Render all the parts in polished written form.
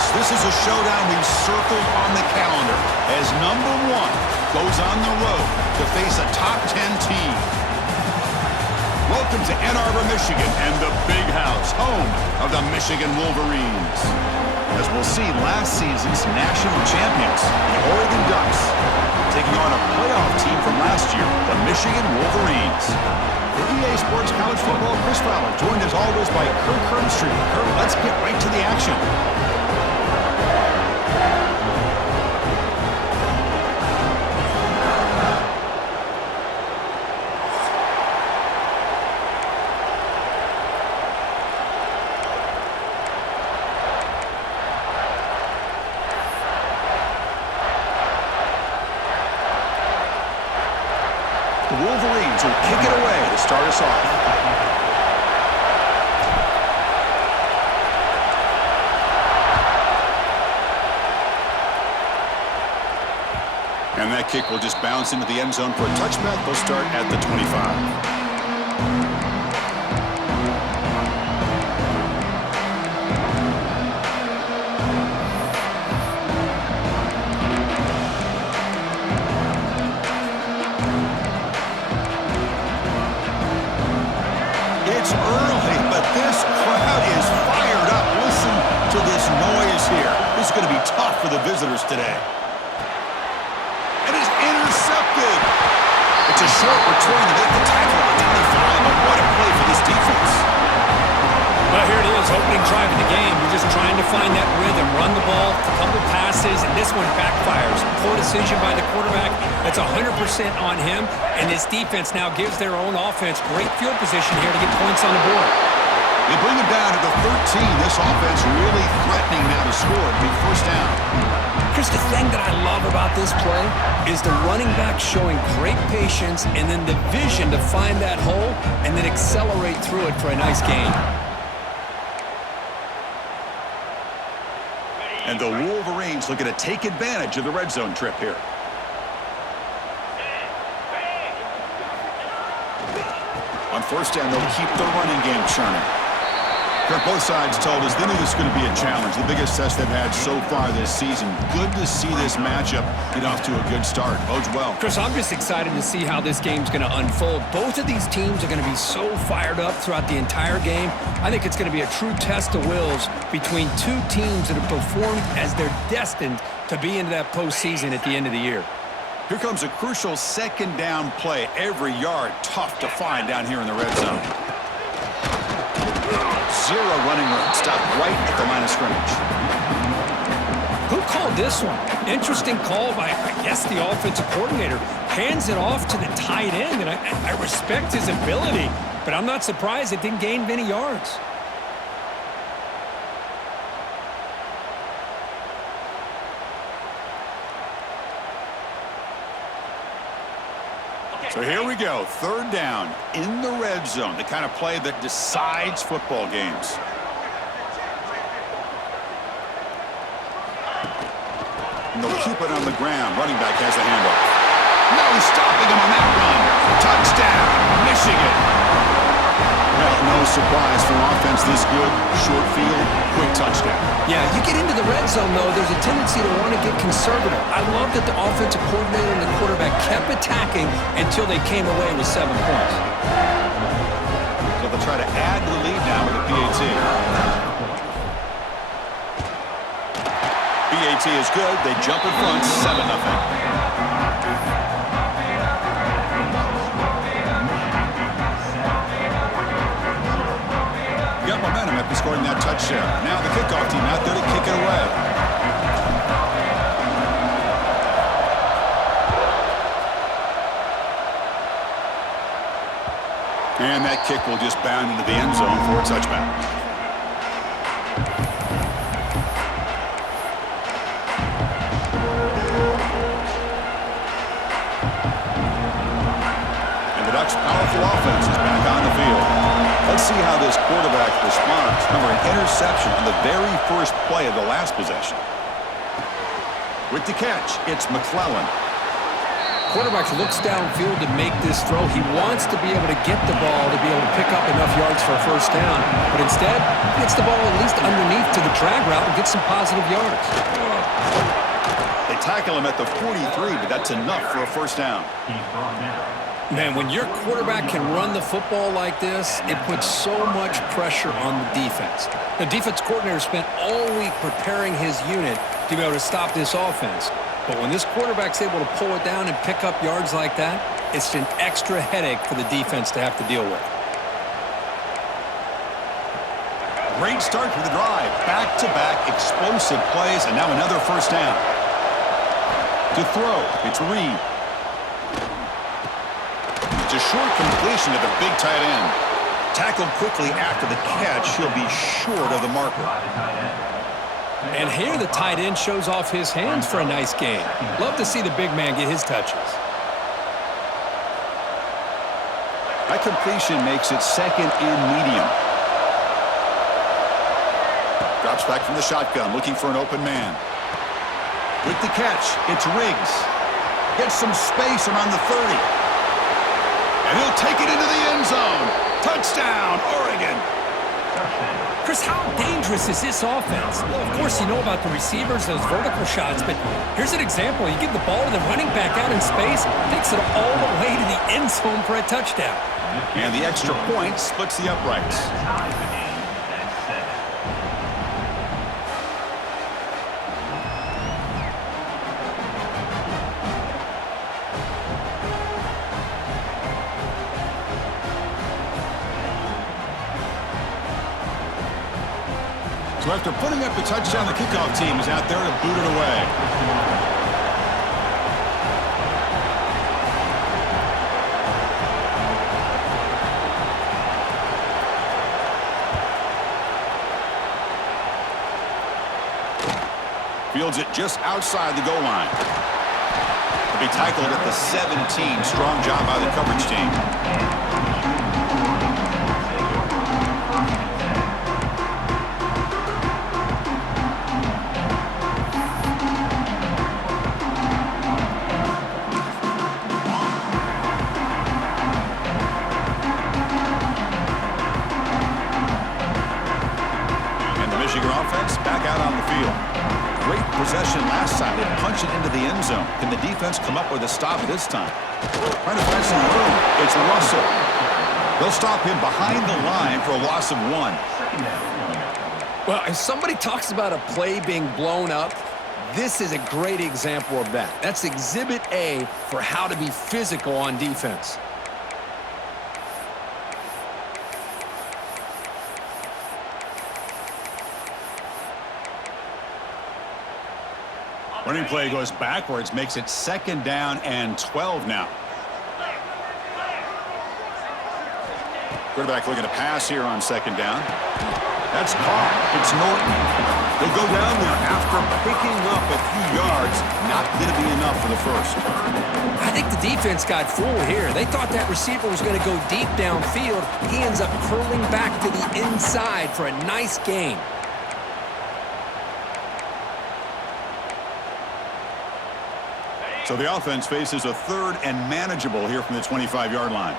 fans, this is a showdown we've circled on the calendar as number 1 goes on the road to face a top 10 team. Welcome to Ann Arbor, Michigan, and the Big House, home of the Michigan Wolverines. As we'll see, last season's national champions, the Oregon Ducks, taking on a playoff team from last year, the Michigan Wolverines. For EA Sports College Football, Chris Fowler, joined as always by Kirk Herbstreit. Kirk, let's get right to the action. The Wolverines will kick it away to start us off. And that kick will just bounce into the end zone for a touchback. They'll start at the 25. It's early, but this crowd is fired up. Listen to this noise here. This is going to be tough for the visitors today. And it's intercepted. It's a short return to make the tackle at the 25, but what a play for this defense. Well, here it is, opening drive of the game. You're just trying to find that rhythm, run the ball, a couple passes, and this one backfires. Poor decision by the quarterback. That's 100% on him, and this defense now gives their own offense great field position here to get points on the board. They bring him down to the 13. This offense really threatening now to score. It'll be first down. Chris, the thing that I love about this play is the running back showing great patience and then the vision to find that hole and then accelerate through it for a nice gain. And the Wolverines looking to take advantage of the red zone trip here. On first down, they'll keep the running game churning. Both sides told us they knew this was going to be a challenge, the biggest test they've had so far this season. Good to see this matchup get off to a good start. Bodes well. Chris, I'm just excited to see how this game's going to unfold. Both of these teams are going to be so fired up throughout the entire game. I think it's going to be a true test of wills between two teams that have performed as they're destined to be into that postseason at the end of the year. Here comes a crucial second down play. Every yard tough to find down here in the red zone. Zero running room. Stopped right at the line of scrimmage. Who called this one? Interesting call by, I guess, the offensive coordinator. Hands it off to the tight end, and I respect his ability, but I'm not surprised it didn't gain many yards. So here we go, third down in the red zone, the kind of play that decides football games. And they'll keep it on the ground. Running back has a handoff. No stopping him on that run. Touchdown, Michigan. Well, no surprise from offense this good. Short field, quick touchdown. Yeah, you get into the red zone, though, there's a tendency to want to get conservative. I love that the offensive coordinator and the quarterback kept attacking until they came away with 7 points. So they'll try to add to the lead now with a PAT. PAT is good. They jump in front, 7-0. Got momentum after scoring that touchdown. Now the kickoff team out there to kick it away. And that kick will just bound into the end zone for a touchback. Powerful offense is back on the field. Let's see how this quarterback responds. Remember, an interception on the very first play of the last possession. With the catch, it's McClellan. quarterback looks downfield to make this throw. He wants to be able to get the ball to be able to pick up enough yards for a first down. But instead, he gets the ball at least underneath to the drag route and gets some positive yards. They tackle him at the 43, but that's enough for a first down. Man, when your quarterback can run the football like this, it puts so much pressure on the defense. The defense coordinator spent all week preparing his unit to be able to stop this offense. But when this quarterback's able to pull it down and pick up yards like that, it's an extra headache for the defense to have to deal with. Great start to the drive. Back-to-back explosive plays, and now another first down. To throw, it's Reed. It's a short completion to the big tight end. Tackled quickly after the catch, he'll be short of the marker. And here the tight end shows off his hands for a nice game. Love to see the big man get his touches. That completion makes it second and medium. Drops back from the shotgun, looking for an open man. With the catch, it's Riggs. Gets some space around the 30. And he'll take it into the end zone. Touchdown, Oregon. Chris, how dangerous is this offense? Well, of course, you know about the receivers, those vertical shots, but here's an example. You give the ball to the running back out in space, takes it all the way to the end zone for a touchdown. And the extra point splits the uprights. So after putting up the touchdown, the kickoff team is out there to boot it away. Fields it just outside the goal line. He'll be tackled at the 17. Strong job by the coverage team. Possession last time, they punch it into the end zone. Can the defense come up with a stop this time? Trying to find some room. It's Russell. They'll stop him behind the line for a loss of 1. Well, if somebody talks about a play being blown up, this is a great example of that. That's Exhibit A for how to be physical on defense. Running play goes backwards, makes it second down and 12 now. Quarterback looking to pass here on second down. That's caught. It's Norton. They'll go down there after picking up a few yards. Not going to be enough for the first. I think the defense got fooled here. They thought that receiver was going to go deep downfield. He ends up curling back to the inside for a nice gain. So the offense faces a third and manageable here from the 25-yard line.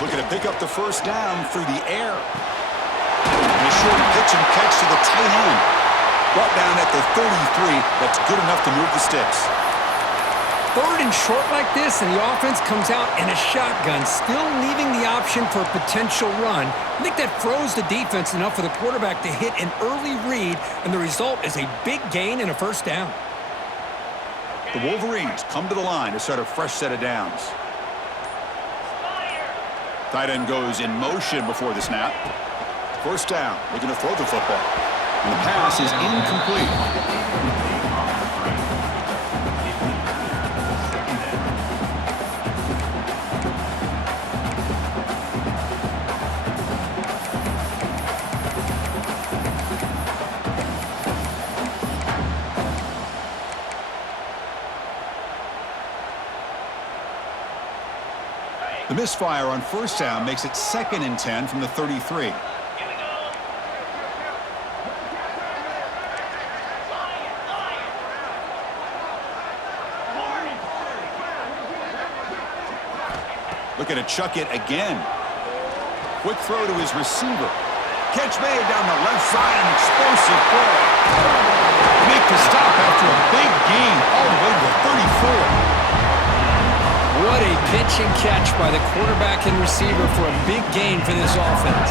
Looking to pick up the first down through the air. And a short pitch and catch to the tight end. Brought down at the 33. That's good enough to move the sticks. Third and short like this, and the offense comes out in a shotgun, still leaving the option for a potential run. I think that froze the defense enough for the quarterback to hit an early read, and the result is a big gain and a first down. The Wolverines come to the line to start a fresh set of downs. Tight end goes in motion before the snap. First down, looking to throw the football. And the pass is incomplete. The misfire on first down makes it second and 10 from the 33. Looking to chuck it again. Quick throw to his receiver. Catch made down the left side, an explosive play. Make the stop after a big gain all the way to the 34. What a pitch and catch by the quarterback and receiver for a big gain for this offense.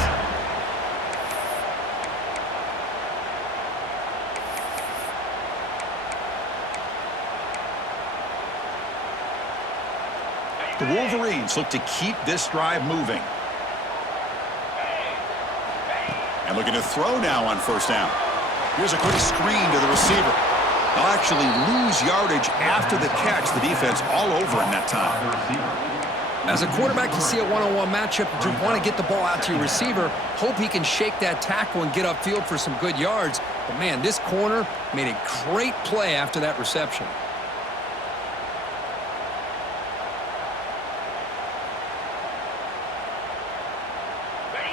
The Wolverines look to keep this drive moving. And looking to throw now on first down. Here's a quick screen to the receiver. They'll actually lose yardage after the catch. The defense all over in that time. As a quarterback, you see a one-on-one matchup. You want to get the ball out to your receiver. Hope he can shake that tackle and get upfield for some good yards. But, man, this corner made a great play after that reception.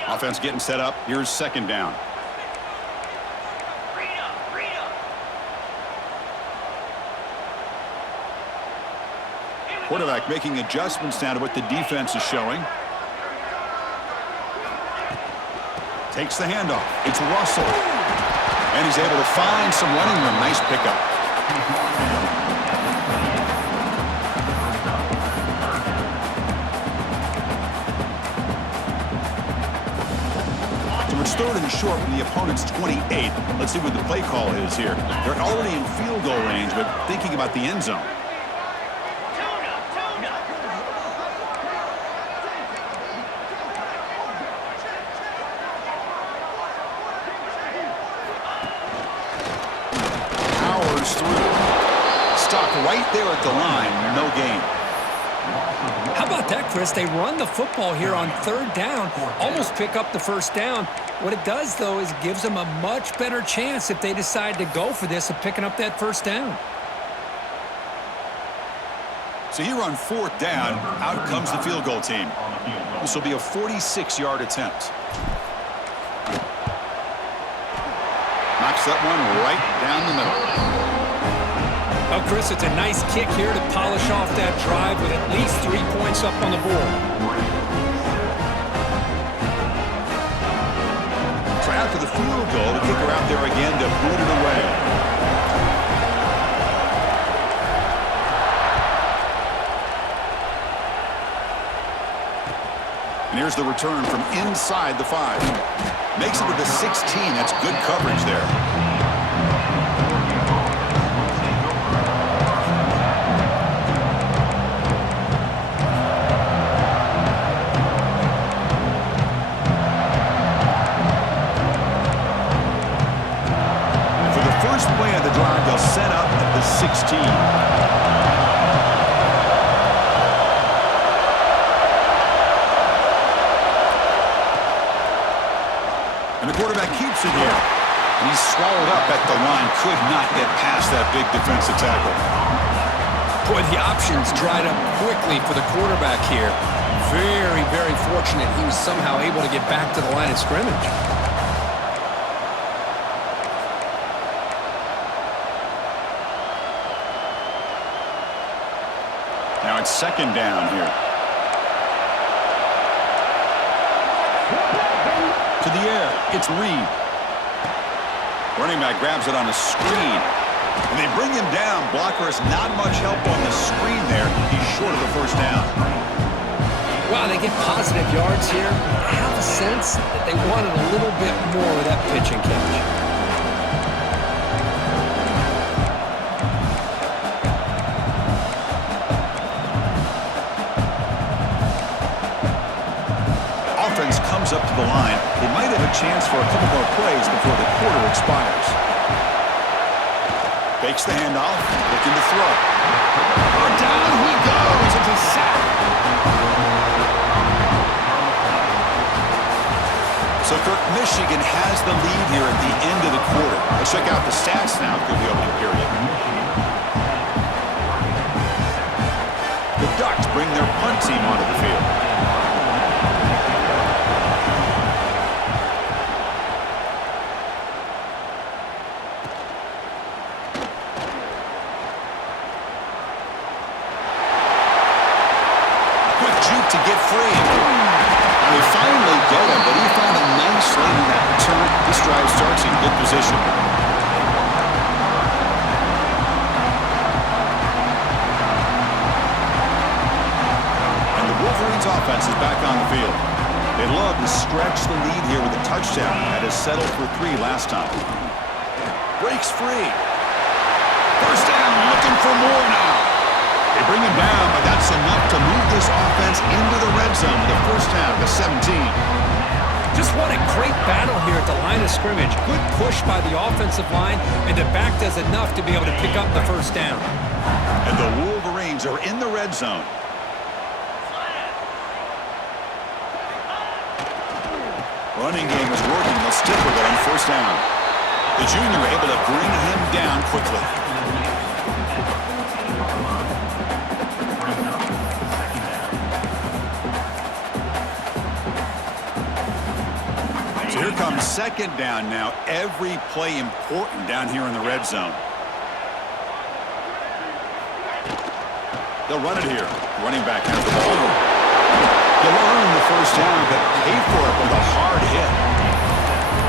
Offense getting set up. Here's second down. Quarterback making adjustments now to what the defense is showing. Takes the handoff. It's Russell. And he's able to find some running room. Nice pickup. It's third and short from the opponent's 28. Let's see what the play call is here. They're already in field goal range, but thinking about the end zone. Powers through. Stopped right there at the line. No gain. How about that, Chris? They run the football here on third down, almost pick up the first down. What it does, though, is it gives them a much better chance if they decide to go for this of picking up that first down. So here on fourth down, out comes the field goal team. This will be a 46-yard attempt. Knocks that one right down the middle. Well, Chris, it's a nice kick here to polish off that drive with at least 3 points up on the board. So after the field goal, the kicker out there again to boot it away. And here's the return from inside the 5. Makes it to the 16. That's good coverage there. Play of the drive, they'll set up at the 16. And the quarterback keeps it here. And he's swallowed up at the line. Could not get past that big defensive tackle. Boy, the options dried up quickly for the quarterback here. Very, very fortunate he was somehow able to get back to the line of scrimmage. Now it's second down here. To the air, it's Reed. Running back grabs it on a screen. And they bring him down. Blocker has not much help on the screen there. He's short of the first down. Wow, they get positive yards here. I have a sense that they wanted a little bit more with that pitch and catch. Offense comes up to the line. They might have a chance for a couple more plays before the quarter expires. Fakes the handoff, looking to throw. Oh, down he goes. It's a sack. So, Kirk, Michigan has the lead here at the end of the quarter. Let's check out the stats now for the opening period. The Ducks bring their punt team onto the field. to get free. Now they finally get him, but he found a nice lane in that return. This drive starts in good position. And the Wolverines offense is back on the field. They love to stretch the lead here with a touchdown that has settled for 3 last time. Breaks free. First down, looking for more now. They bring him down, but that's enough to move this offense into the red zone with a first down to 17. Just what a great battle here at the line of scrimmage. Good push by the offensive line, and the back does enough to be able to pick up the first down. And the Wolverines are in the red zone. Running game is working. They'll stick with it on first down. The junior able to bring him down quickly. So here comes second down now. Every play important down here in the red zone. They'll run it here. Running back has the ball. He'll earn the first down, but pay for it with a hard hit.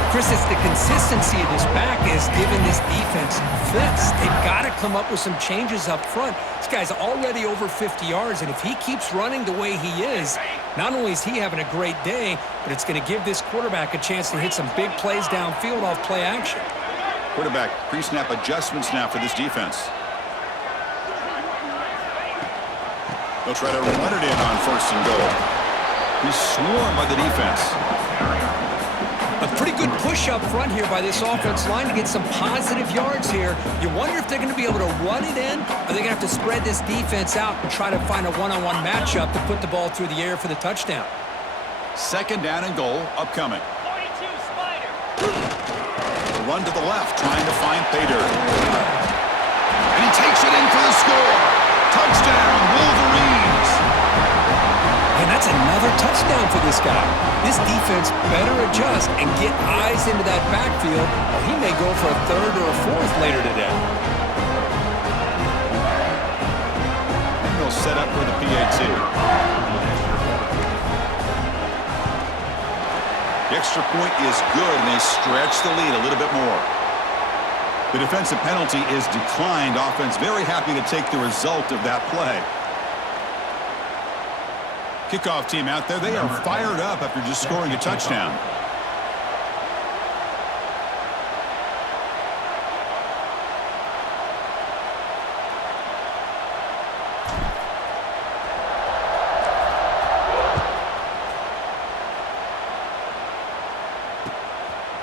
Chris, it's the consistency of this back is giving this defense fits. They've got to come up with some changes up front. This guy's already over 50 yards, and if he keeps running the way he is, not only is he having a great day, but it's going to give this quarterback a chance to hit some big plays downfield off play action. Quarterback pre-snap adjustments now for this defense. They'll try to run it in on first and goal. He's swarmed by the defense. A pretty good push up front here by this offense line to get some positive yards here. You wonder if they're going to be able to run it in, or they're going to have to spread this defense out and try to find a one-on-one matchup to put the ball through the air for the touchdown. Second down and goal upcoming. Run to the left, trying to find Pater. And he takes it in for the score. Touchdown, Wolverines. And that's another touchdown for this guy. This defense better adjust and get eyes into that backfield, or he may go for a third or a fourth later today. And they'll set up for the PAT. The extra point is good, and they stretch the lead a little bit more. The defensive penalty is declined. Offense very happy to take the result of that play. Kickoff team out there. They are fired up after just scoring a touchdown.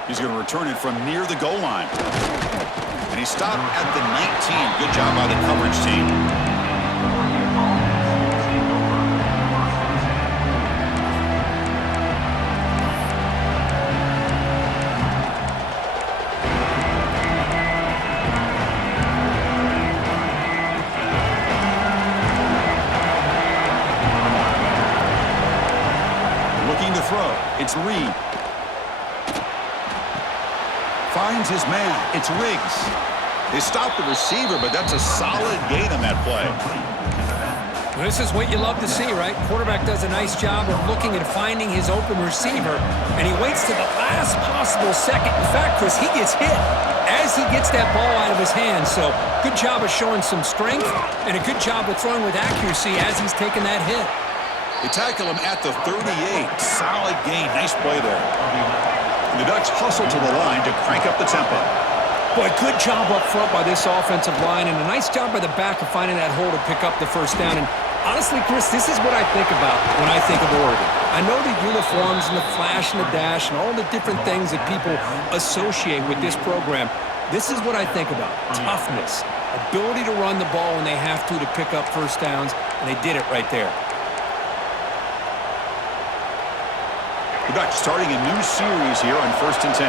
He's going to return it from near the goal line. And he stopped at the 19. Good job by the coverage team. Looking to throw. It's Reed. Finds his man. It's Riggs. They stopped the receiver, but that's a solid gain on that play. Well, this is what you love to see, right? Quarterback does a nice job of looking at finding his open receiver, and he waits to the last possible second. In fact, Chris, he gets hit as he gets that ball out of his hands. So good job of showing some strength and a good job of throwing with accuracy as he's taking that hit. They tackle him at the 38. Solid gain. Nice play there. The Ducks hustle to the line to crank up the tempo. Boy, good job up front by this offensive line, and a nice job by the back of finding that hole to pick up the first down. And honestly, Chris, this is what I think about when I think of Oregon. I know the uniforms and the flash and the dash and all the different things that people associate with this program. This is what I think about. Toughness, ability to run the ball when they have to pick up first downs, and they did it right there. The Ducks starting a new series here on 1st and 10.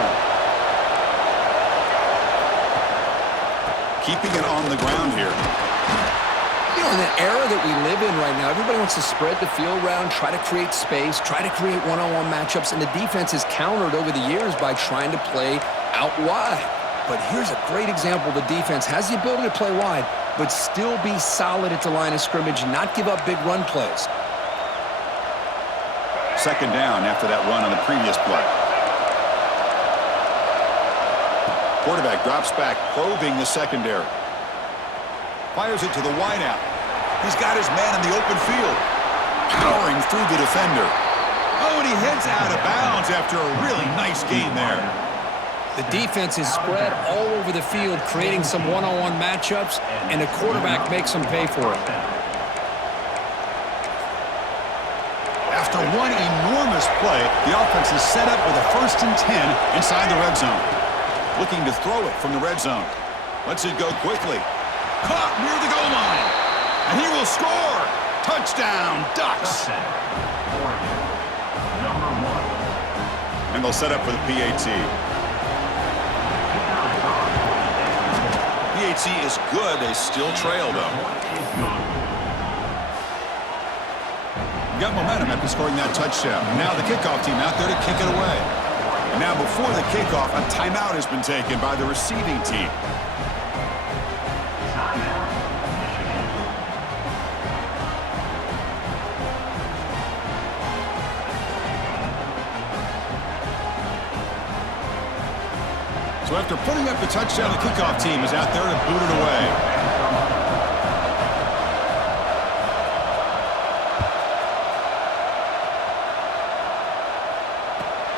Keeping it on the ground here. You know, in the era that we live in right now, everybody wants to spread the field around, try to create space, try to create one-on-one matchups, and the defense has countered over the years by trying to play out wide. But here's a great example. The defense has the ability to play wide, but still be solid at the line of scrimmage and not give up big run plays. second down after that run on the previous play. Quarterback drops back, probing the secondary. Fires it to the wideout. He's got his man in the open field. Powering through the defender. Oh, and he heads out of bounds after a really nice gain there. The defense is spread all over the field, creating some one-on-one matchups, and the quarterback makes them pay for it. After one enormous play, the offense is set up with a 1st and 10 inside the red zone. Looking to throw it from the red zone. Lets it go quickly. Caught near the goal line. And he will score. Touchdown, Ducks. And they'll set up for the PAT. PAT is good. They still trail, though. Got momentum after scoring that touchdown. Now the kickoff team out there to kick it away. And now before the kickoff, a timeout has been taken by the receiving team. So after putting up the touchdown, the kickoff team is out there to boot it away.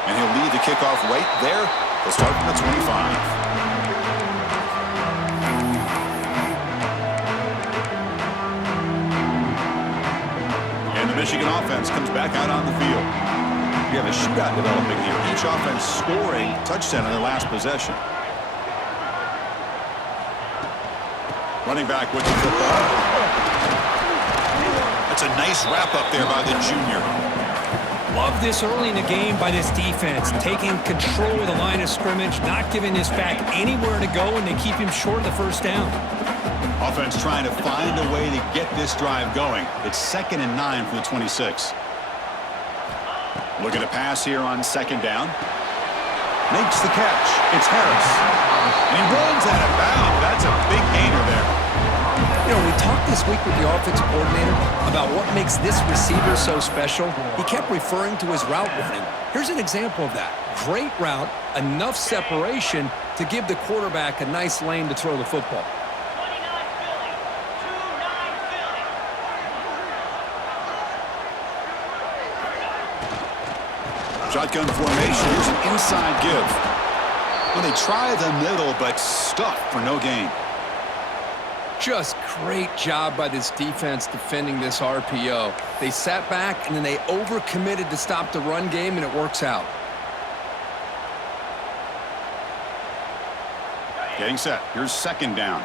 And he'll lead the kickoff right there. They'll start from the 25. And the Michigan offense comes back out on the field. We have a shootout developing here. Each offense scoring a touchdown in their last possession. Running back with the football. That's a nice wrap up there by the junior. Love this early in the game by this defense, taking control of the line of scrimmage, not giving this back anywhere to go, and they keep him short of the first down. Offense trying to find a way to get this drive going. It's 2nd and 9 for the 26. Looking to pass here on 2nd down. Makes the catch. It's Harris. And he runs out of bounds. That's a big gainer there. You know, we talked this week with the offensive coordinator about what makes this receiver so special. He kept referring to his route running. Here's an example of that. Great route, enough separation to give the quarterback a nice lane to throw the football. Shotgun formation. Here's an inside give. Well, they try the middle, but stuffed for no gain. Just great job by this defense defending this RPO. They sat back, and then they overcommitted to stop the run game, and it works out. Getting set. Here's 2nd down.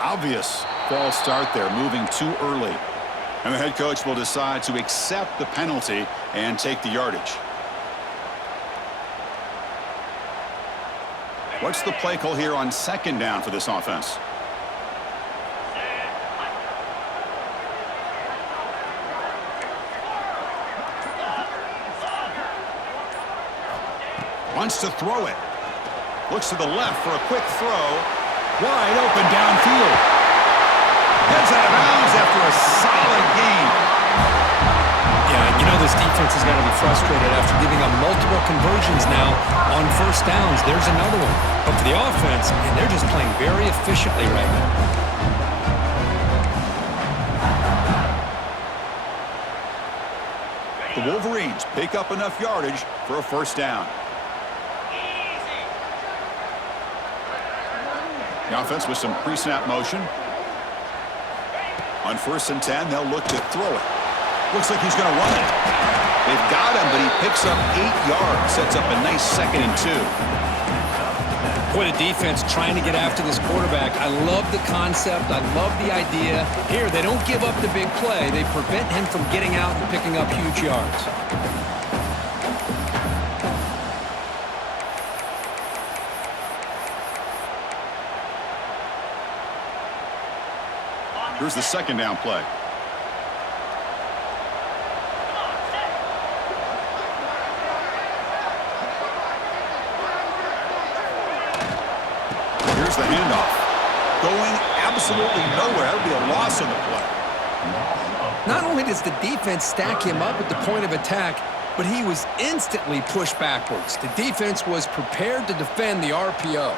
Obvious false start there, moving too early. And the head coach will decide to accept the penalty and take the yardage. What's the play call here on 2nd down for this offense? Wants to throw it. Looks to the left for a quick throw. Wide open downfield. Heads out of bounds after a solid gain. Yeah, you know this defense has got to be frustrated after giving up multiple conversions now on 1st downs. There's another one. But for the offense, man, they're just playing very efficiently right now. The Wolverines pick up enough yardage for a 1st down. The offense with some pre-snap motion. On 1st and 10, they'll look to throw it. Looks like he's going to run it. They've got him, but he picks up 8 yards. Sets up a nice 2nd and 2. Boy, the defense trying to get after this quarterback. I love the concept. I love the idea. Here, they don't give up the big play. They prevent him from getting out and picking up huge yards. Here's the 2nd down play. Here's the handoff. going absolutely nowhere. That would be a loss on the play. Not only does the defense stack him up at the point of attack, but he was instantly pushed backwards. The defense was prepared to defend the RPO.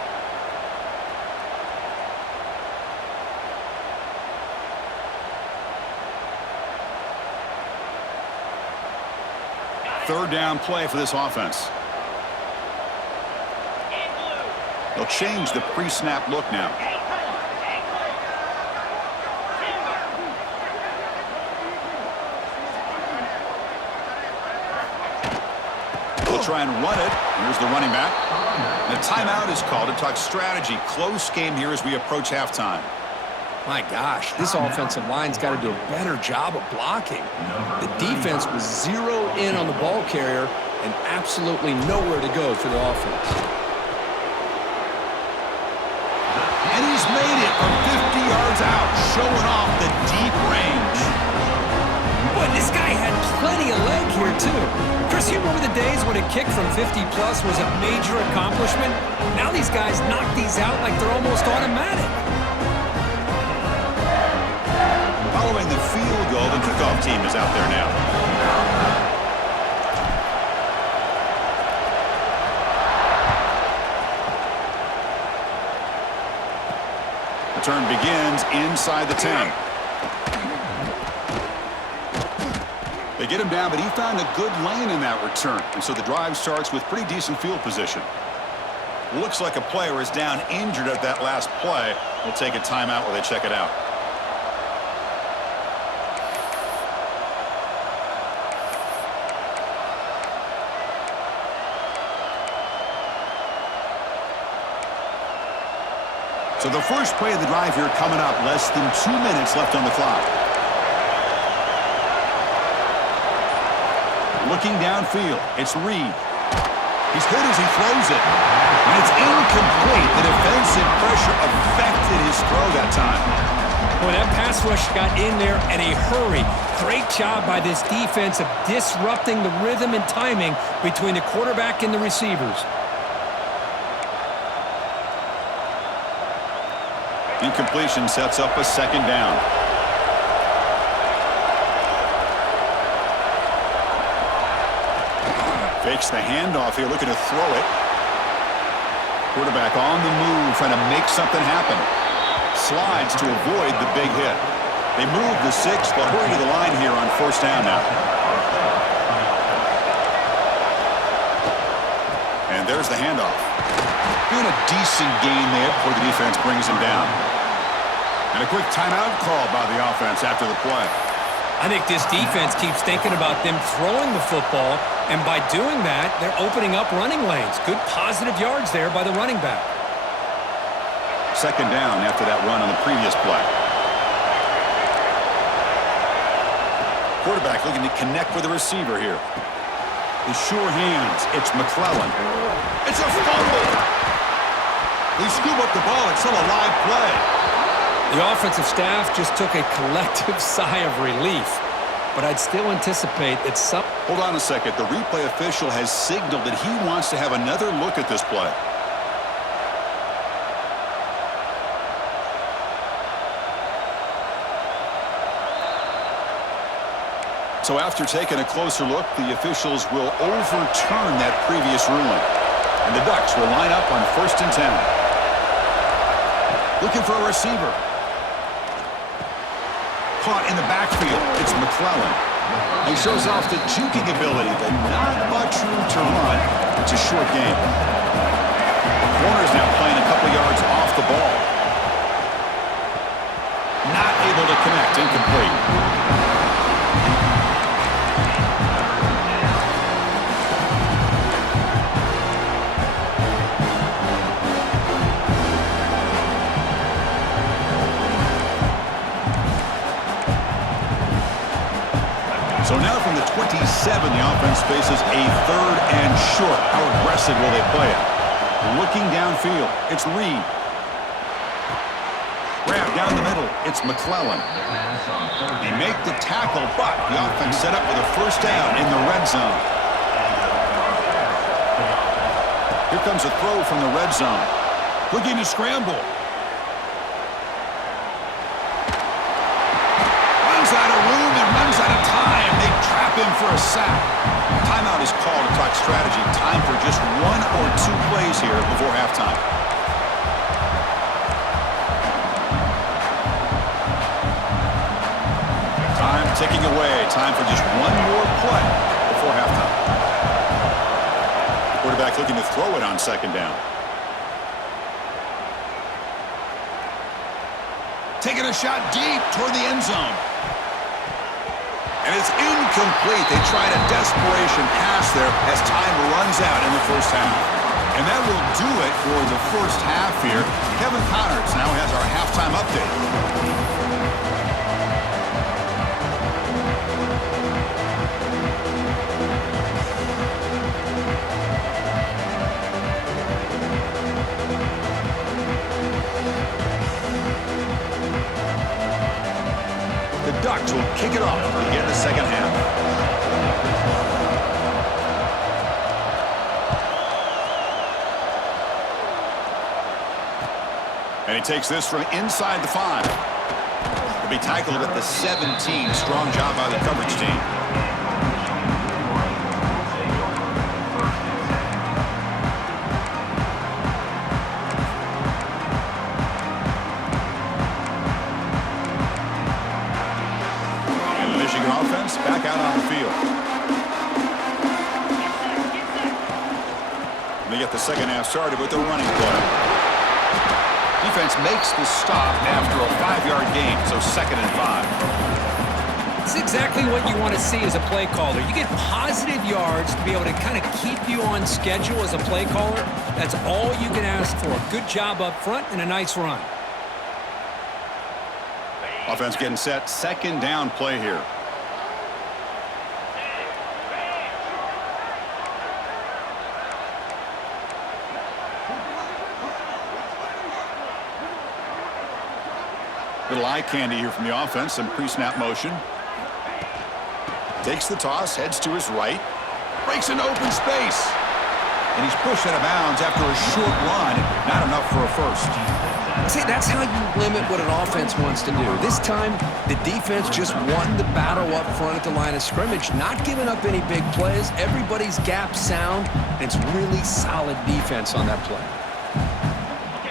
Third down play for this offense. They'll change the pre-snap look now. They'll try and run it. Here's the running back. The timeout is called to talk strategy. Close game here as we approach halftime. My gosh, this offensive line's got to do a better job of blocking. The defense was zero in on the ball carrier and absolutely nowhere to go for the offense. And he's made it from 50 yards out, showing off the deep range. Boy, this guy had plenty of leg here, too. Chris, you remember the days when a kick from 50-plus was a major accomplishment? Now these guys knock these out like they're almost automatic. Following the field goal, the kickoff team is out there now. The turn begins inside the 10. They get him down, but he found a good lane in that return. And so the drive starts with pretty decent field position. Looks like a player is down injured at that last play. We'll take a timeout while they check it out. So the first play of the drive here coming up, less than 2 minutes left on the clock. Looking downfield, it's Reed. He's hit as he throws it, and it's incomplete. The defensive pressure affected his throw that time. Boy, that pass rush got in there in a hurry. Great job by this defense of disrupting the rhythm and timing between the quarterback and the receivers. Incompletion sets up a second down. Fakes the handoff here, looking to throw it. Quarterback on the move, trying to make something happen. Slides to avoid the big hit. They move the 6, but hurry to the line here on first down now. And there's the handoff. Doing a decent gain there before the defense brings him down. And a quick timeout call by the offense after the play. I think this defense keeps thinking about them throwing the football, and by doing that, they're opening up running lanes. Good positive yards there by the running back. Second down after that run on the previous play. Quarterback looking to connect with the receiver here. The sure hands, it's McClellan. It's a fumble! They scoop up the ball, it's still a live play. The offensive staff just took a collective sigh of relief, but I'd still anticipate that some... Hold on a second. The replay official has signaled that he wants to have another look at this play. So after taking a closer look, the officials will overturn that previous ruling. And the Ducks will line up on 1st and 10. Looking for a receiver. Caught in the backfield. It's McClellan. He shows off the juking ability, but not much room to run. It's a short game. The corner's now playing a couple yards off the ball. Not able to connect. Incomplete. So now from the 27, the offense faces a 3rd and short. How aggressive will they play it? Looking downfield, it's Reed. Grab down the middle, it's McClellan. They make the tackle, but the offense set up with a first down in the red zone. Here comes a throw from the red zone. Looking to scramble. for a sack. Timeout is called to talk strategy. Time for just 1 or 2 plays here before halftime. Time ticking away. Time for just 1 more play before halftime. Quarterback looking to throw it on second down. Taking a shot deep toward the end zone. And it's incomplete. They tried a desperation pass there as time runs out in the first half. And that will do it for the first half here. Kevin Connors now has our halftime update. The Ducks will kick it off to begin the second half. And he takes this from inside the 5. He'll be tackled at the 17. Strong job by the coverage team. Offense back out on the field. They get the second half started with the running play. Defense makes the stop after a 5-yard gain, so 2nd and 5. It's exactly what you want to see as a play caller. You get positive yards to be able to kind of keep you on schedule as a play caller. That's all you can ask for. Good job up front and a nice run. Offense getting set. Second down play here. Little eye candy here from the offense. Some pre-snap motion. Takes the toss, heads to his right. Breaks into open space. And he's pushed out of bounds after a short run. Not enough for a first. See, that's how you limit what an offense wants to do. This time, the defense just won the battle up front at the line of scrimmage, not giving up any big plays. Everybody's gap sound, and it's really solid defense on that play.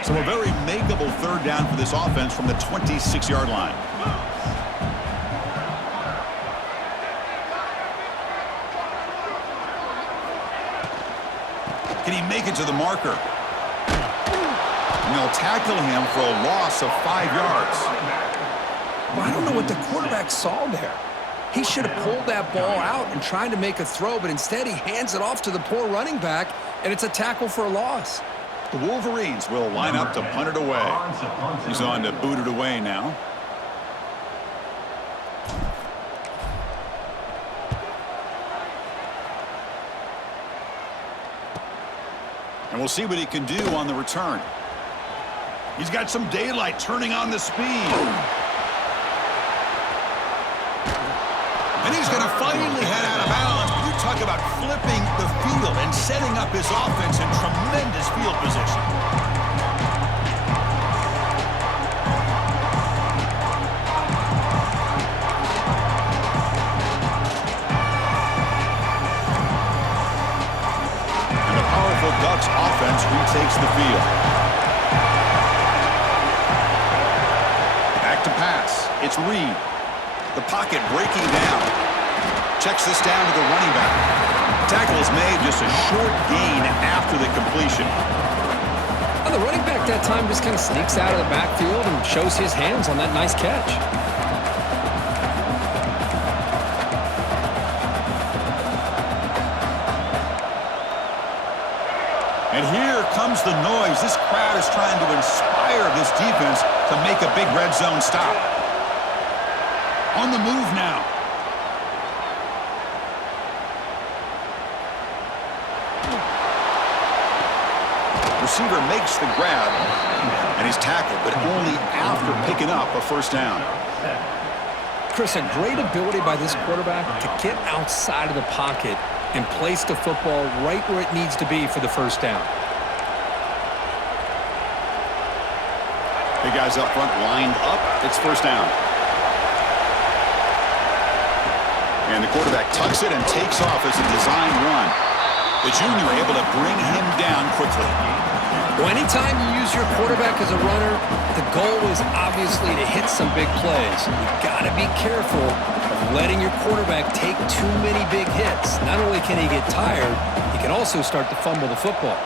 So a very makeable third down for this offense from the 26-yard line. Can he make it to the marker? And they'll tackle him for a loss of 5 yards. Well, I don't know what the quarterback saw there. He should have pulled that ball out and tried to make a throw, but instead he hands it off to the poor running back, and it's a tackle for a loss. The Wolverines will line up to punt it away. He's on to boot it away now. And we'll see what he can do on the return. He's got some daylight turning on the speed. And he's going to finally head out of bounds. But you talk about flipping the field and setting up his offense in tremendous field position. And the powerful Ducks offense retakes the field. Back to pass. It's Reed. The pocket breaking down. Checks this down to the running back. Tackle is made, just a short gain after the completion. Well, the running back that time just kind of sneaks out of the backfield and shows his hands on that nice catch. And here comes the noise. This crowd is trying to inspire this defense to make a big red zone stop. On the move now. Receiver makes the grab, and he's tackled, but only after picking up a first down. Chris, a great ability by this quarterback to get outside of the pocket and place the football right where it needs to be for the first down. Big guys up front lined up. It's first down. And the quarterback tucks it and takes off as a design run. The junior able to bring him down quickly. Well, anytime you use your quarterback as a runner, the goal is obviously to hit some big plays. You've got to be careful of letting your quarterback take too many big hits. Not only can he get tired, he can also start to fumble the football.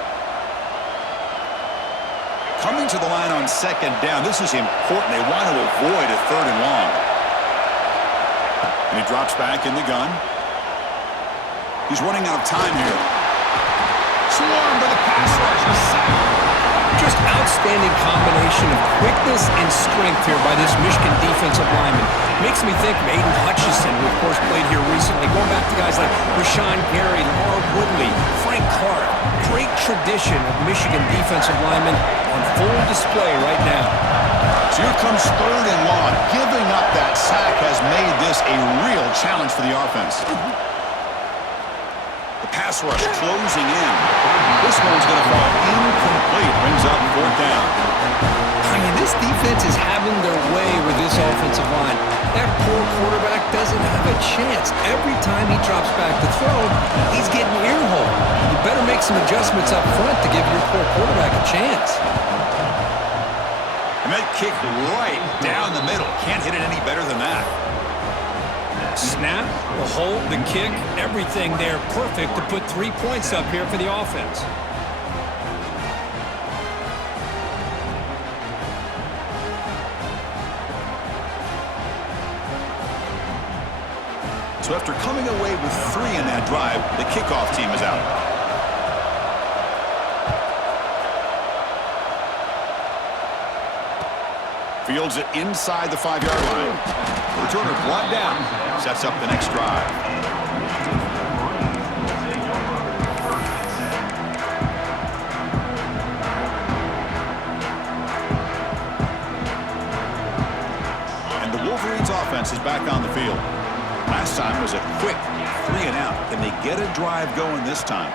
Coming to the line on second down, this is important. They want to avoid a third and long. And he drops back in the gun. He's running out of time here. Swarmed by the pass rush. A sack. Just outstanding combination of quickness and strength here by this Michigan defensive lineman. Makes me think of Aiden Hutchinson, who of course played here recently. Going back to guys like Rashawn Gary, Lamar Woodley, Frank Clark. Great tradition of Michigan defensive linemen on full display right now. So here comes third and long. Giving up that sack has made this a real challenge for the offense. The pass rush closing in. This one's going to fall incomplete. Brings up fourth down. I mean, this defense is having their way with this offensive line. That poor quarterback doesn't have a chance. Every time he drops back to throw, he's getting earholed. You better make some adjustments up front to give your poor quarterback a chance. And that kick right down the middle. Can't hit it any better than that. Snap, the hold, the kick, everything there perfect to put 3 points up here for the offense. So after coming away with 3 in that drive, the kickoff team is out. Fields it inside the 5-yard line. Returner brought down. Sets up the next drive. And the Wolverines offense is back on the field. Last time was a quick 3 and out. Can they get a drive going this time?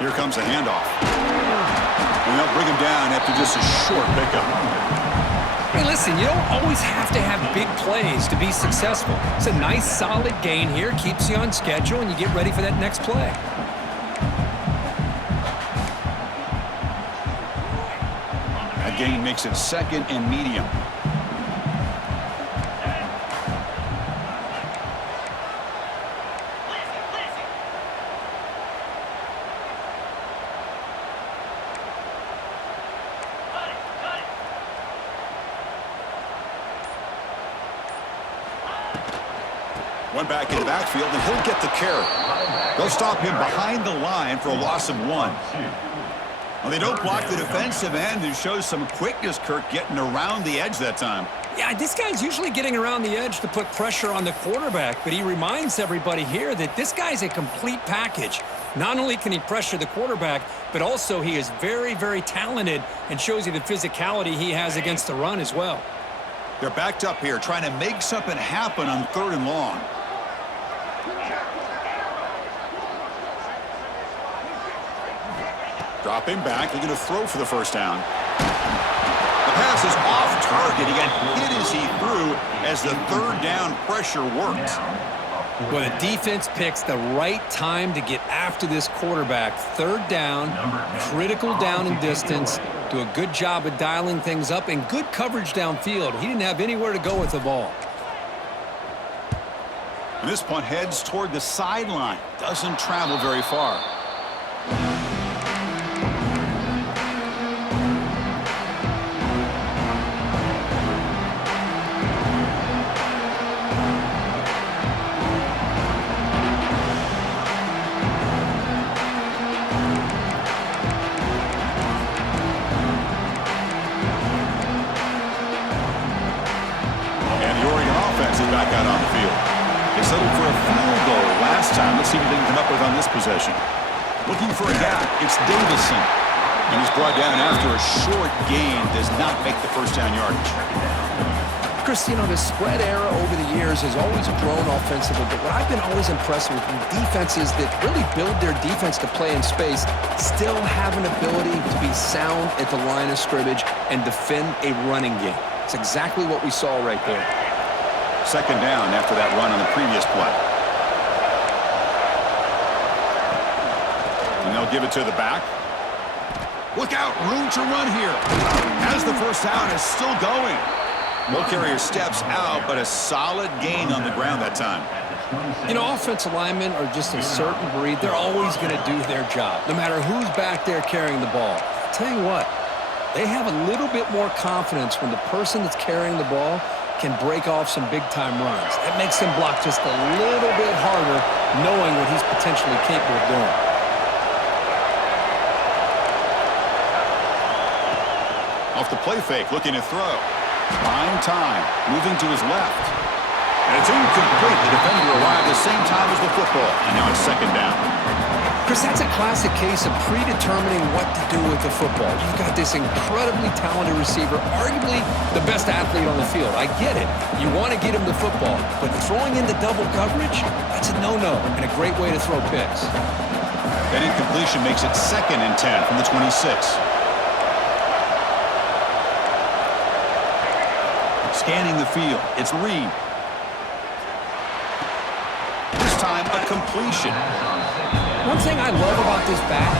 Here comes a handoff. And they'll bring him down after just a short pickup. Hey, listen, you don't always have to have big plays to be successful. It's a nice, solid gain here. Keeps you on schedule, and you get ready for that next play. That gain makes it second and medium. One back in the backfield, and he'll get the carry. They'll stop him behind the line for a loss of 1. Well, they don't block the defensive end and shows some quickness, Kirk, getting around the edge that time. Yeah, this guy's usually getting around the edge to put pressure on the quarterback, but he reminds everybody here that this guy's a complete package. Not only can he pressure the quarterback, but also he is very, very talented and shows you the physicality he has against the run as well. They're backed up here, trying to make something happen on third and long. Drop him back. They're going to throw for the first down. The pass is off target. He got hit as he threw as the third down pressure worked. Well, the defense picks the right time to get after this quarterback. Third down, critical down and distance. Do a good job of dialing things up and good coverage downfield. He didn't have anywhere to go with the ball. And this punt heads toward the sideline. Doesn't travel very far. Back out on the field. They settled for a field goal last time. Let's see what they can come up with on this possession. Looking for a gap. It's Davison. And he's brought down after a short gain. Does not make the first down yardage. Chris, you know, the spread era over the years has always grown offensively, but what I've been always impressed with defenses that really build their defense to play in space still have an ability to be sound at the line of scrimmage and defend a running game. It's exactly what we saw right there. Second down after that run on the previous play. And they'll give it to the back. Look out, room to run here. As the first down is still going. Ball carrier steps out, but a solid gain on the ground that time. You know, offensive linemen are just a certain breed. They're always going to do their job, no matter who's back there carrying the ball. I'll tell you what, they have a little bit more confidence when the person that's carrying the ball can break off some big-time runs. That makes them block just a little bit harder, knowing what he's potentially capable of doing. Off the play fake, looking to throw. Buying time, moving to his left. And it's incomplete. The defender arrived the same time as the football. And now it's second down. Chris, that's a classic case of predetermining what to do with the football. You've got this incredibly talented receiver, arguably the best athlete on the field. I get it. You want to get him the football. But throwing into double coverage, that's a no-no and a great way to throw picks. That incompletion makes it 2nd and 10 from the 26. Scanning the field, it's Reed. This time, a completion. One thing I love about this back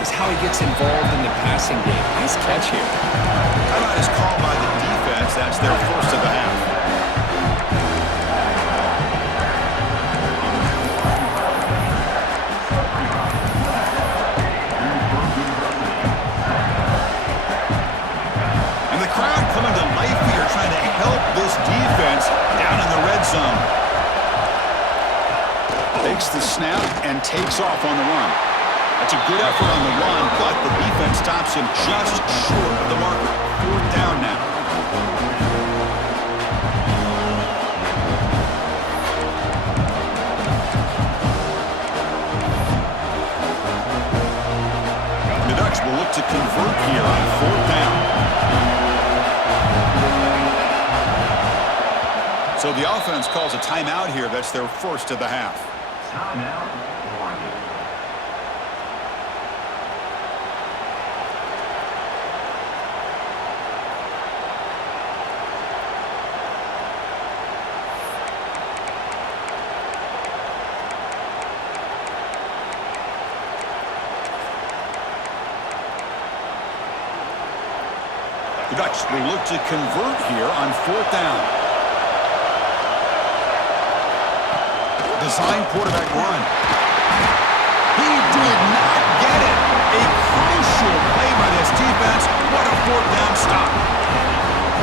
is how he gets involved in the passing game. Nice catch here. Timeout is called by the defense. That's their first of the half. And the crowd coming to life here, trying to help this defense down in the red zone. Takes the snap and takes off on the run. That's a good effort on the run, but the defense stops him just short of the marker. 4th down now. The Ducks will look to convert here on 4th down. So the offense calls a timeout here. That's their first of the half. The Ducks will look to convert here on 4th down. Design quarterback run. He did not get it. A crucial play by this defense. What a 4th down stop.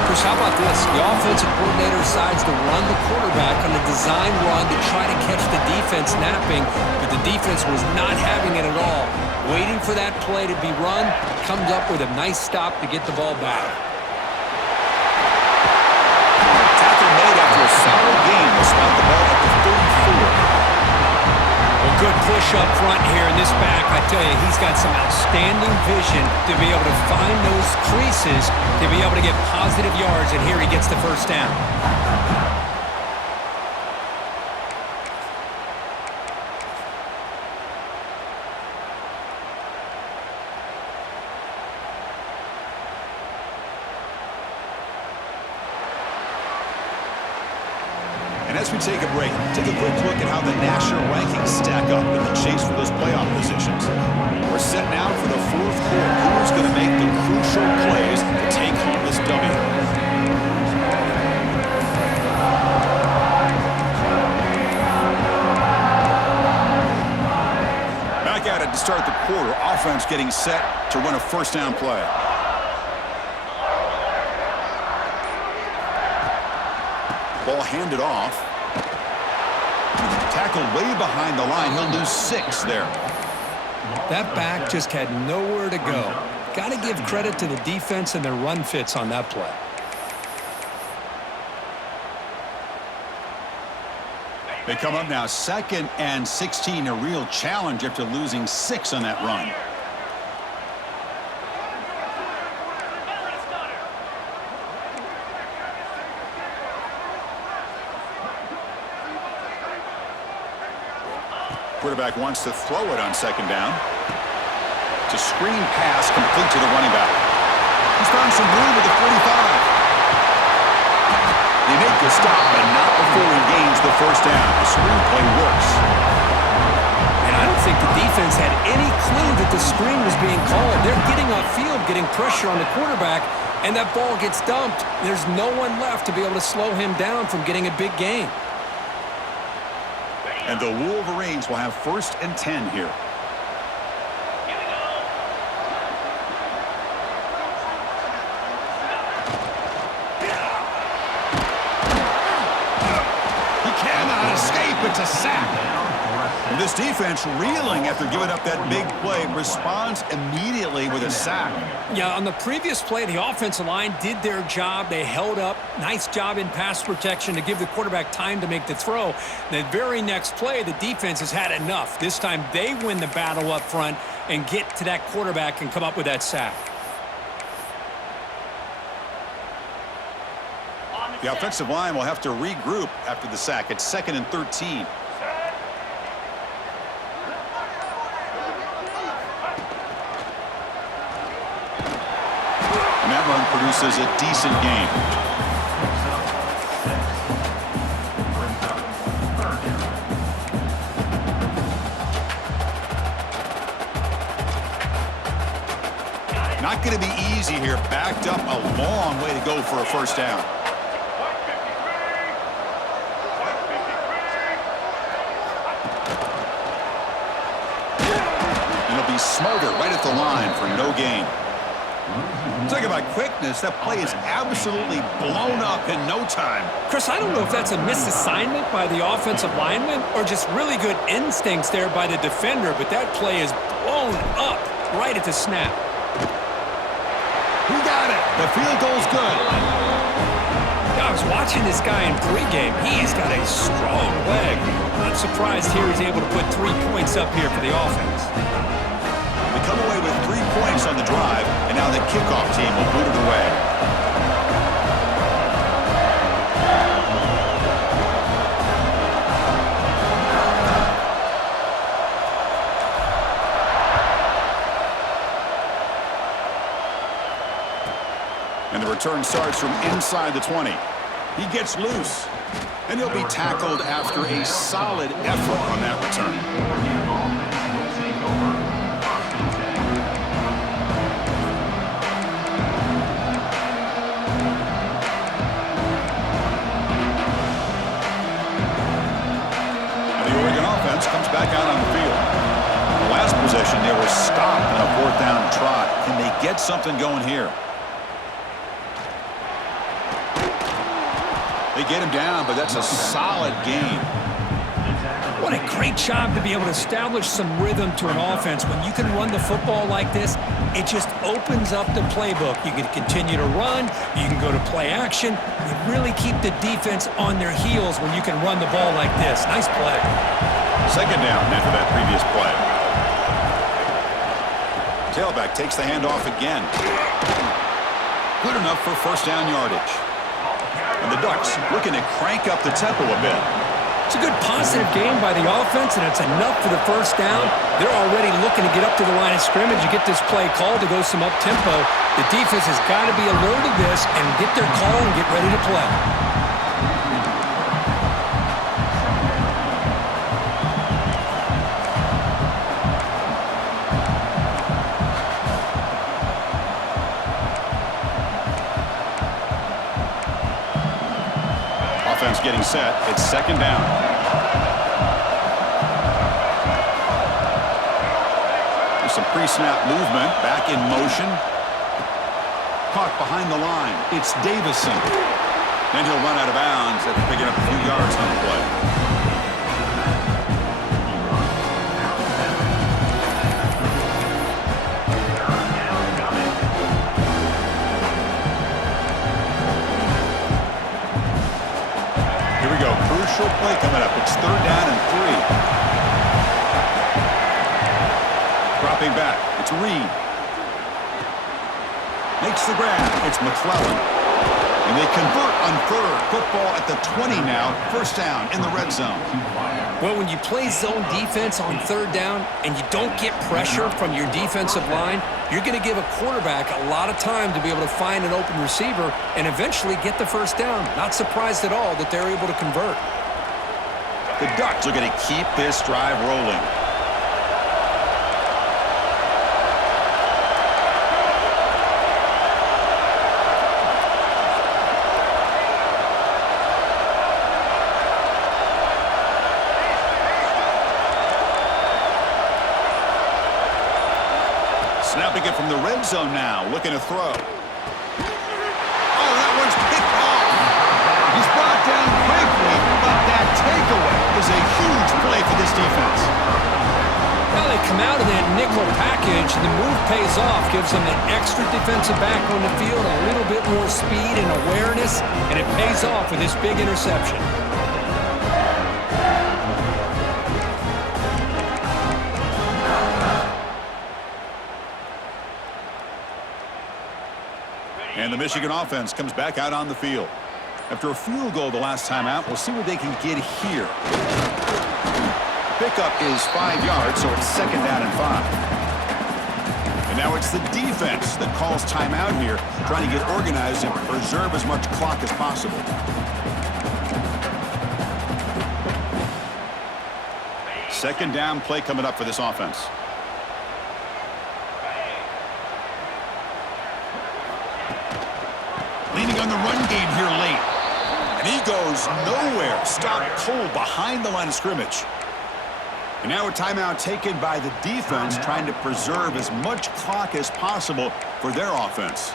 Chris, how about this? The offensive coordinator decides to run the quarterback on a design run to try to catch the defense napping, but the defense was not having it at all. Waiting for that play to be run, comes up with a nice stop to get the ball back. Tackle made after a solid game. Will spot the ball at the 34. Well, good push up front here in this back. I tell you, he's got some outstanding vision to be able to find those creases, to be able to get positive yards, and here he gets the first down. And as we take a break, take a quick look at how the national rankings stack up in the chase for those playoff positions. We're set now for the 4th quarter. Who's going to make the crucial plays to take home this W? Back at it to start the quarter. Offense getting set to run a 1st down play. Ball handed off. Tackled way behind the line. He'll lose 6 there. That back just had nowhere to go. Got to give credit to the defense and their run fits on that play. They come up now 2nd and 16, a real challenge after losing 6 on that run. quarterback wants to throw it on second down. It's a screen pass complete to the running back. He's found some room at the 45. They make the stop, but not before he gains the first down. The screenplay works. And I don't think the defense had any clue that the screen was being called. They're getting off field, getting pressure on the quarterback, and that ball gets dumped. There's no one left to be able to slow him down from getting a big gain. And the Wolverines will have 1st and 10 here. He cannot escape. It's a sack. And this defense, reeling after giving up that big play, responds immediately with a sack. Yeah, on the previous play, the offensive line did their job. They held up. Nice job in pass protection to give the quarterback time to make the throw. The very next play, the defense has had enough. This time, they win the battle up front and get to that quarterback and come up with that sack. The offensive line will have to regroup after the sack. It's 2nd and 13. And that run produces a decent gain. Not going to be easy here. Backed up a long way to go for a first down. And he'll be smothered right at the line for no gain. Talk about quickness. That play is absolutely blown up in no time. Chris, I don't know if that's a misassignment by the offensive lineman or just really good instincts there by the defender, but that play is blown up right at the snap. Who got it? The field goal's good. I was watching this guy in pregame. He's got a strong leg. Not surprised here he's able to put 3 points up here for the offense. They come away with 3 points on the drive, and now the kickoff team will boot it away. And the return starts from inside the 20. He gets loose, and he'll be tackled after a solid effort on that return. And the Oregon offense comes back out on the field. The last possession, they were stopped on a 4th down try. Can they get something going here? They get him down, but that's a solid gain. What a great job to be able to establish some rhythm to an offense. When you can run the football like this, it just opens up the playbook. You can continue to run. You can go to play action. You really keep the defense on their heels when you can run the ball like this. Nice play. 2nd down after that previous play. Tailback takes the handoff again. Good enough for 1st down yardage. And the Ducks looking to crank up the tempo a bit. It's a good positive game by the offense, and it's enough for the 1st down. They're already looking to get up to the line of scrimmage and get this play called to go some up-tempo. The defense has got to be alert to this and get their call and get ready to play. Offense getting set. It's 2nd down. There's some pre-snap movement. Back in motion. Caught behind the line. It's Davison. Then he'll run out of bounds after picking up a few yards on the play. Here we go. Crucial play coming up. It's 3rd down and 3. Dropping back. It's Reed. Makes the grab. It's McClellan. And they convert on third. Football at the 20 now. First down in the red zone. Well, when you play zone defense on third down and you don't get pressure from your defensive line, you're going to give a quarterback a lot of time to be able to find an open receiver and eventually get the first down. Not surprised at all that they're able to convert. The Ducks are going to keep this drive rolling. Snapping it from the red zone now, looking to throw. Oh, that one's picked off. He's brought down quickly, but that takeaway is a huge play for this defense. Well, they come out of that nickel package, and the move pays off, gives them an extra defensive back on the field, a little bit more speed and awareness, and it pays off with this big interception. And the Michigan offense comes back out on the field. After a field goal the last time out, we'll see what they can get here. Pickup is 5 yards, so it's second down and 5. And now it's the defense that calls timeout here, trying to get organized and preserve as much clock as possible. Second down play coming up for this offense. Leaning on the run game here late. And he goes nowhere. Stopped cold behind the line of scrimmage. And now a timeout taken by the defense, trying to preserve as much clock as possible for their offense.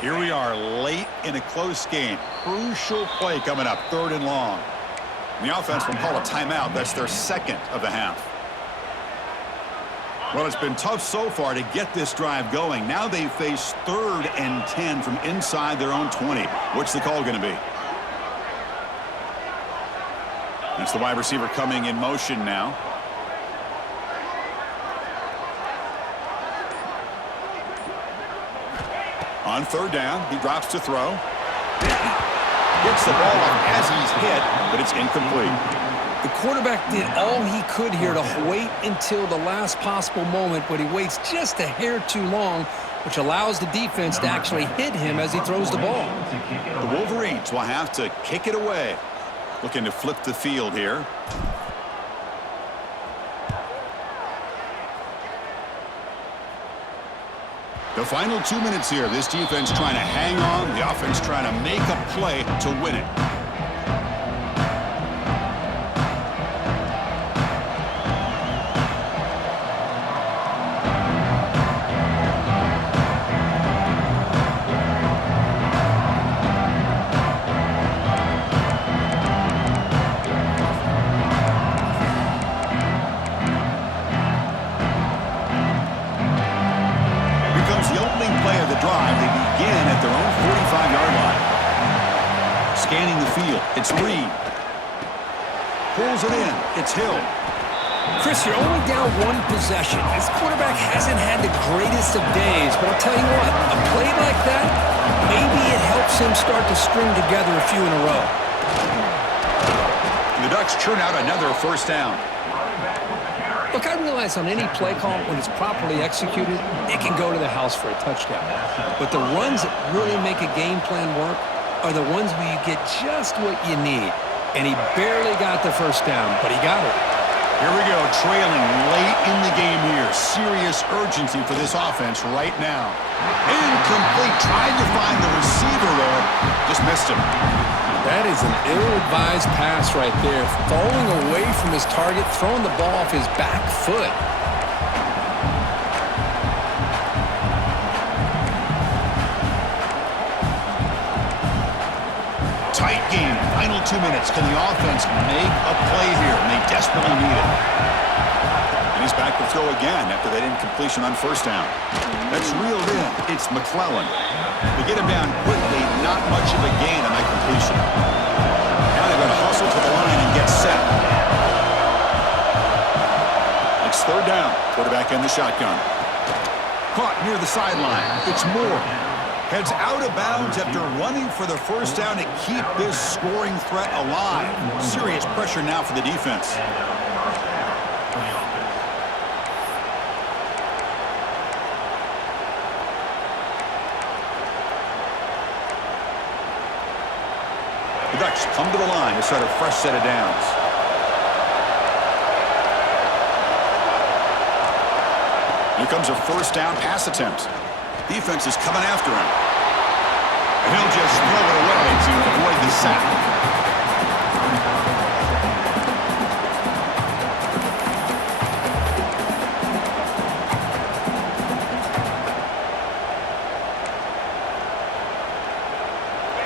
Here we are late in a close game. Crucial play coming up, third and long. And the offense will call a timeout. That's their second of the half. Well, it's been tough so far to get this drive going. Now they face third and 10 from inside their own 20. What's the call going to be? It's the wide receiver coming in motion now. On third down, he drops to throw. Gets the ball up as he's hit, but it's incomplete. The quarterback did all he could here to wait until the last possible moment, but he waits just a hair too long, which allows the defense to actually hit him as he throws the ball. The Wolverines will have to kick it away. Looking to flip the field here. The final 2 minutes here. This defense trying to hang on. The offense trying to make a play to win it. Scanning the field. It's Reed. Pulls it in. It's Hill. Chris, you're only down one possession. This quarterback hasn't had the greatest of days, but I'll tell you what, a play like that, maybe it helps him start to string together a few in a row. And the Ducks churn out another first down. Look, I realize on any play call, when it's properly executed, it can go to the house for a touchdown. But the runs that really make a game plan work are the ones where you get just what you need. And he barely got the first down, but he got it. Here we go, trailing late in the game here. Serious urgency for this offense right now. Incomplete, tried to find the receiver there. Just missed him. That is an ill-advised pass right there. Falling away from his target, throwing the ball off his back foot. Tight game. Final 2 minutes. Can the offense make a play here? And they desperately need it. And he's back to throw again after that incompletion on first down. That's reeled in. It's McClellan. They get him down quickly. Not much of a gain on that completion. Now they hustle to the line and get set. It's third down. Quarterback in the shotgun. Caught near the sideline. It's Moore. Heads out of bounds after running for the first down to keep this scoring threat alive. Serious pressure now for the defense. The Ducks come to the line to start a fresh set of downs. Here comes a first down pass attempt. Defense is coming after him. And he'll just throw it away to avoid the sack.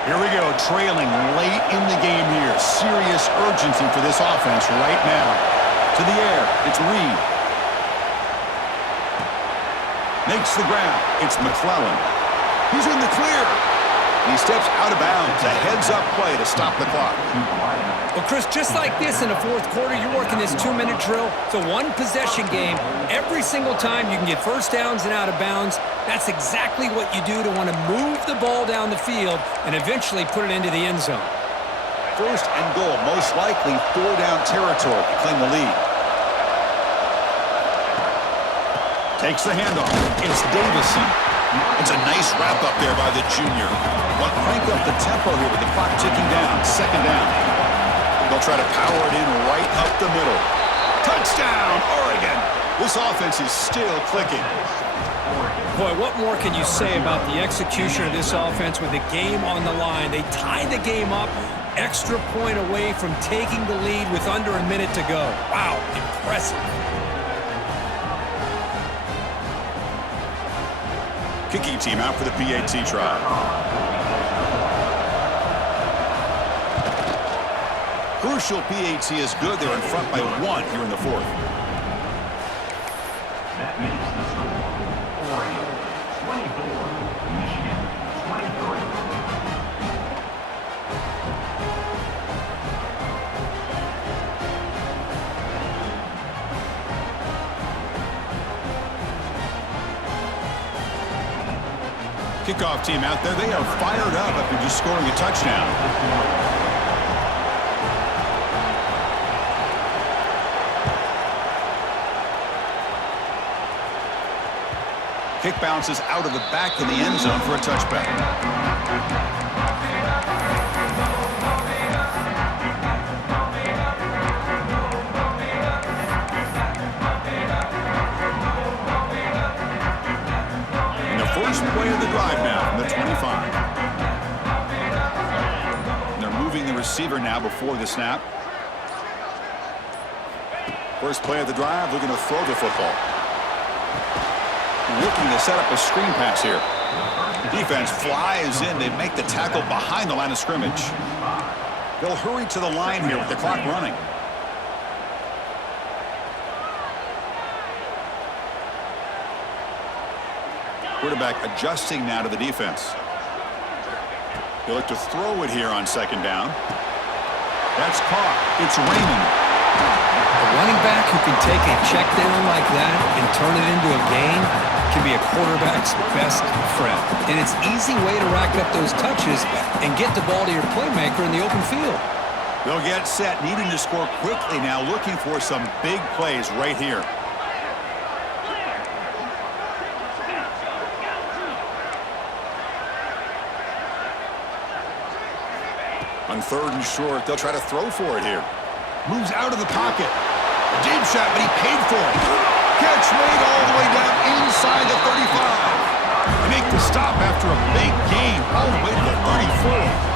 Here we go, trailing late in the game here. Serious urgency for this offense right now. To the air, it's Reed. Makes the grab. It's McClellan. He's in the clear. He steps out of bounds. A heads-up play to stop the clock. Well, Chris, just like this in the fourth quarter, you're working this 2-minute drill. It's a one-possession game. Every single time you can get first downs and out of bounds. That's exactly what you do to want to move the ball down the field and eventually put it into the end zone. First and goal, most likely 4-down territory to claim the lead. Takes the handoff. It's Davison. It's a nice wrap up there by the junior. But crank up the tempo here with the clock ticking down. Second down. They'll try to power it in right up the middle. Touchdown, Oregon. This offense is still clicking. Boy, what more can you say about the execution of this offense with the game on the line? They tied the game up, extra point away from taking the lead with under a minute to go. Wow, impressive. Kicking team out for the PAT try. Crucial PAT is good. They're in front by 1 here in the fourth. That makes the score Oregon 24, Michigan 23. Kickoff team out there. They are fired up after just scoring a touchdown. Kick bounces out of the back in the end zone for a touchback. And the first play of the drive now from the 25. And they're moving the receiver now before the snap. First play of the drive, looking to throw the football. Looking to set up a screen pass here. Defense flies in. They make the tackle behind the line of scrimmage. They'll hurry to the line here with the clock running. Quarterback adjusting now to the defense. They'll look to throw it here on second down. That's caught. It's Raymond. A running back who can take a check down like that and turn it into a gain can be a quarterback's best friend. And it's an easy way to rack up those touches and get the ball to your playmaker in the open field. They'll get set, needing to score quickly now, looking for some big plays right here. On third and short, they'll try to throw for it here. Moves out of the pocket. A deep shot, but he paid for it. Catch made all the way down inside the 35. They make the stop after a big gain all the way to the 34.